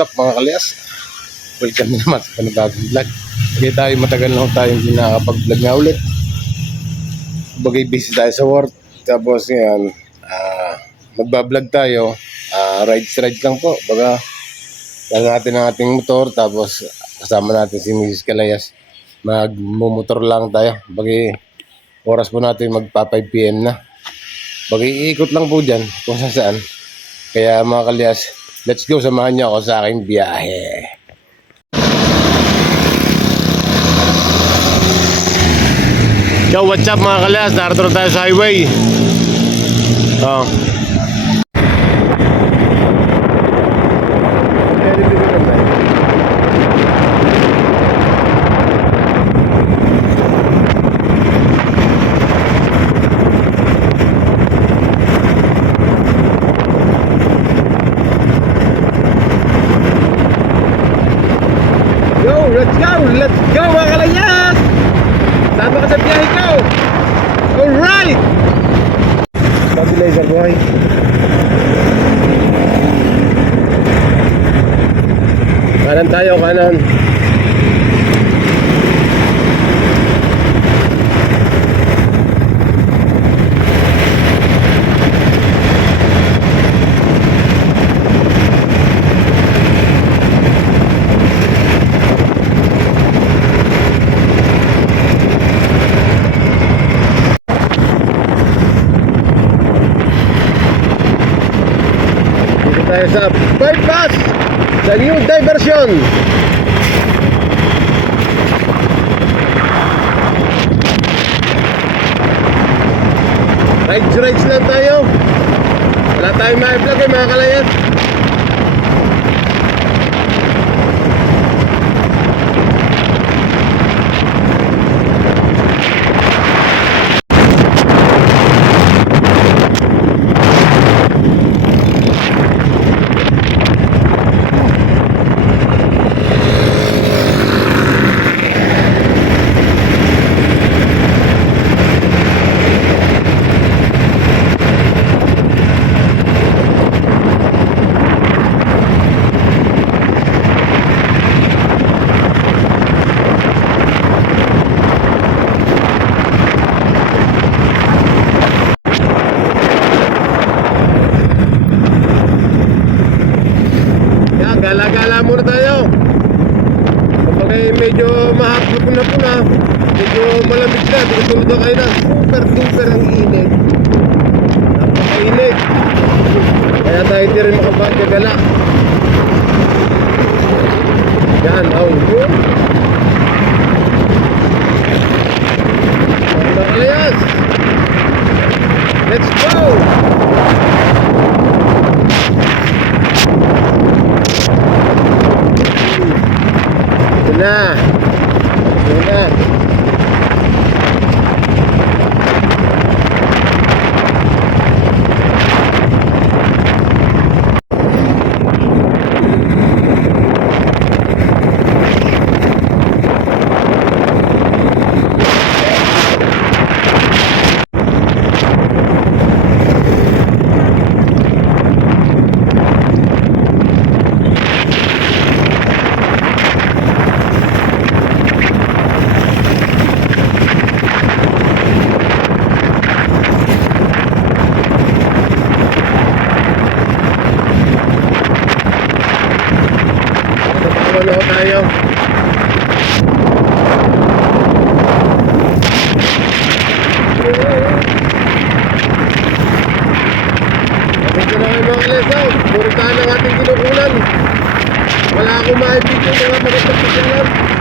up mga kalyas? Welcome naman sa panibagong vlog. Kaya tayo matagal na ho tayo hindi nakakapag-vlog na ulit. Bagay busy tayo sa work. Tapos yan, ah, magbablog tayo. Ah, rides rides lang po. Baga, lang natin ang ating motor. Tapos kasama natin si Mrs. Kalayas. Magmumotor lang tayo. Bagay, oras po natin magpa 5 p.m. na. Bagay, iikot lang po dyan kung saan saan. Kaya mga kalyas, let's go. Samahan niyo ako sa aking biyahe. Yo, what's up mga kalyas? Narito na tayo sa highway. Oh. Yo, let's go! Let's go mga kalayas! Sama ka sa biyahe ko! Alright! Stabilizer boy. Kanan tayo, kanan. Dito tayo sa bypass sa new diversion. Rides, rides lang tayo. Wala tayong ma-vlog eh mga kalayat. Yan, gala-gala muna tayo. Kapag ay medyo mahaplo na po na, medyo malamig na kayo na. Super duper ang init. Napakainit. Kaya tayo hindi rin makapagkagala. Yan, oh, yun. Let's go! Ito na. Ito na. Ano tayo? Kapag na kayo mga kalesaw, puritaan ang ating kinukulan. Wala akong maibigay mga magkakapagin lang.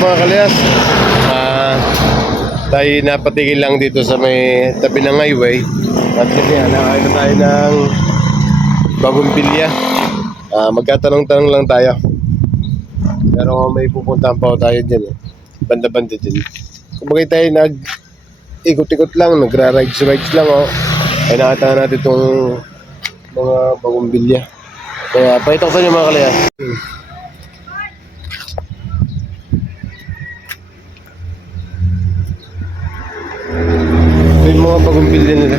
Mga kalyas? Ah, tayo napatigil lang dito sa may tabi ng highway. At kasi hanakain na tayo ng bagong bilya. Ah, magkatanong-tanong lang tayo. Pero may pupuntahan pa tayo dyan eh. Banda-banda dyan. Kumbaga tayo nag ikot-ikot lang, nagra-rides-rides lang oh. Ay nakita natin itong mga bagong bilya. Kaya pakita ko sa inyo mga kalyas. Hmm. Bagong bilya nila.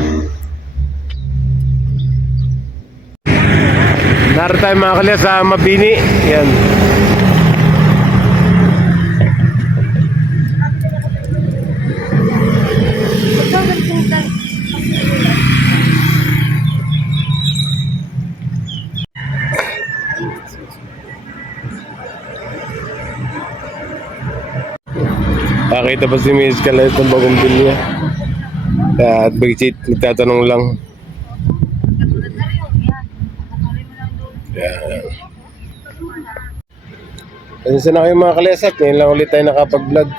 Narito tayo mga kalya sa Mabini. Yan. Pakita pa si Miss Kalit ng bagong bilya. At Bigsit, nagtatanong lang. Yan. Pasensya na kayo mga kalesat. Ngayon lang ulit tayo nakapag-vlog.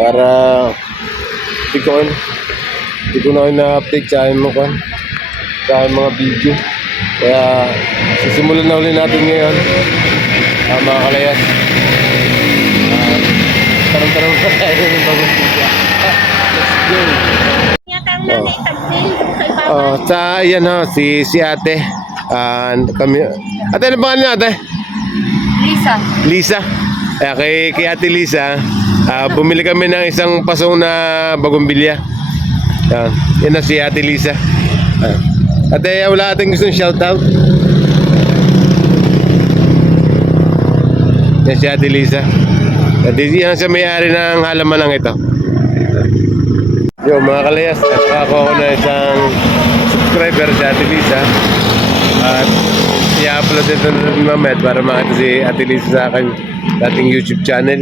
Para hindi ko hindi ko na kayo na-update sa aking mga sa aking mga video. Kaya sisimulan na ulit natin ngayon. Ah, mga kalayas. Ah, tarong-tarong pa tayo ng bagong video. Let's go! Papa. Oh, sa yan ha, si si Ate. Ah, kami Ate ano ba niya, Ate? Lisa. Lisa. Kaya kay, kay Ate Lisa, ah, bumili kami ng isang pasong na bagong bilya. Yan, yan na si Ate Lisa. Ah. Ate, wala ating gustong shoutout. Yan si Ate Lisa. At yan siya may-ari ng halaman lang ito. Yo, mga kalayas, nakako ako na isang subscriber si Ate Lisa. At i-upload ito ni Mamet para makita si Ate Lisa sa akin dating YouTube channel.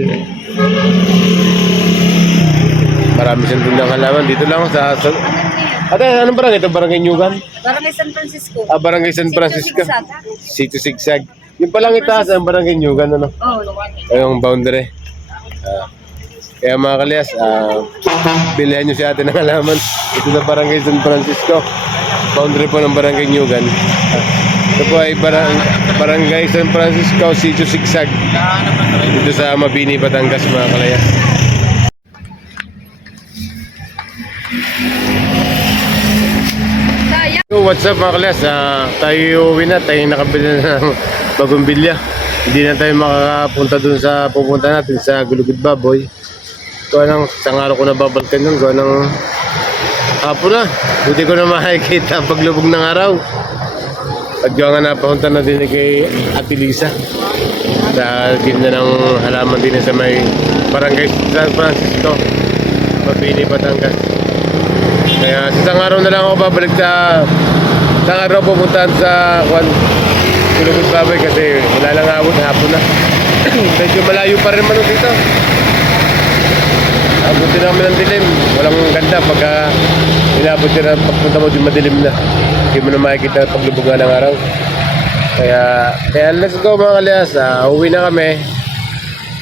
Marami siyang tundang halaman. Dito lang ako sa... sa Ate, anong barangay ito? Barangay Nyugan? Barangay San Francisco. Ah, Barangay San Francisco. Sito Sigsag. Yung palang itaas ang Barangay Nyugan, ano? Oh. Yung boundary. Ah. Kaya mga kalyas, ah, bilihan nyo si ate ng halaman. Ito sa Barangay San Francisco. Boundary po ng Barangay Nyugan. Ah, ito po ay barang, Barangay San Francisco, Sitio Sigsag. Dito sa Mabini, Batangas mga kalayas. Sayang. Yo, what's up mga kalyas? Ah, tayo uwi na, tayo nakabili na ng bagong bilya. Hindi na tayo makakapunta dun sa pupunta natin sa Gulugud Baboy. Gawa ng isang araw ko na babalikan yun. Gawa ng hapon na. Buti ko na makikita paglubog ng araw. At gawa nga napapunta na din kay Ate Lisa. Sa tinda ng halaman din sa may Barangay San Francisco. Mabini, Batangas. Kaya sa isang araw na lang ako babalik sa isang araw pupuntahan sa Juan Kulugod Baboy kasi wala lang abot hapon na. Medyo malayo pa rin man dito. Abutin namin ng dilim. Walang ganda pagka inabot ka na pagpunta mo din madilim na. Hindi mo na makikita paglubog nga ng araw. Kaya, kaya let's go mga kalyas. Ah, uwi na kami.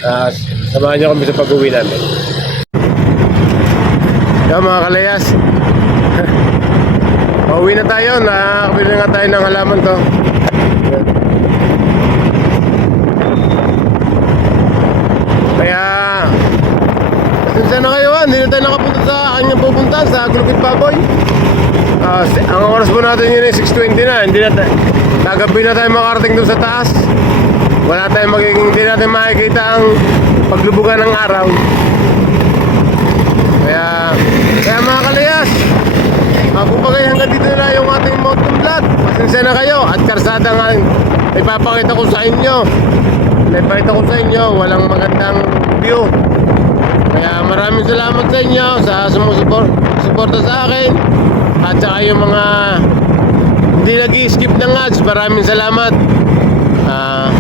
Ah, samahan niyo kami sa pag-uwi namin. Yan mga kalayas. Pauwi na tayo. Nakakabili na nga tayo ng halaman to. Yan. Kaya Pasensya na kayo ha, hindi na tayo nakapunta sa kanyang pupunta sa Glukit Baboy. Si- ang oras po natin yun ay 6.20 na, hindi na tayo, nagabi na tayo makarating doon sa taas. Wala tayong magiging, hindi natin makikita ang paglubugan ng araw. Kaya, kaya mga kalayas, Mapupagay hanggang dito na yung ating mountain vlog. Pasensya na kayo at karsada nga ipapakita ko sa inyo. Ipapakita ko sa inyo, walang magandang view. Kaya maraming salamat sa inyo sa sumusuporta sa akin. At saka yung mga hindi nag-skip ng ads, maraming salamat. Ah,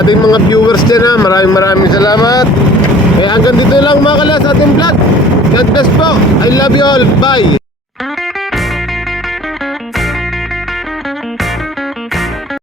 ating mga viewers dyan ha, maraming maraming salamat. Kaya hanggang dito lang mga kalas ating vlog. God bless po. I love you all. Bye.